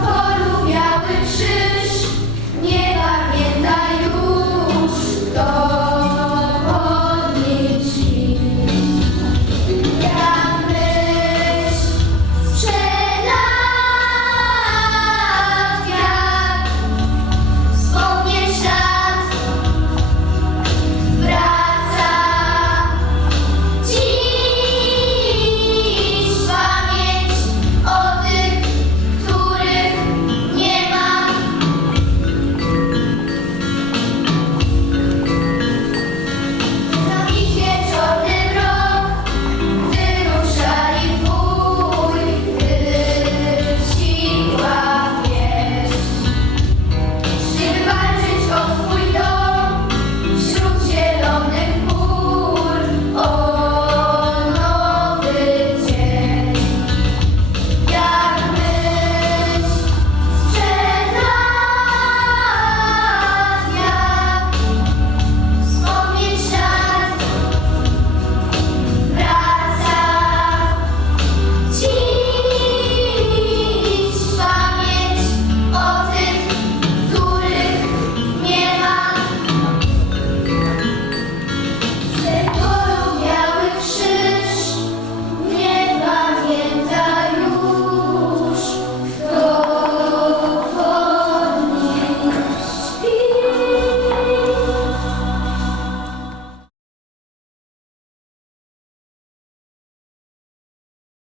polu biały krzyż.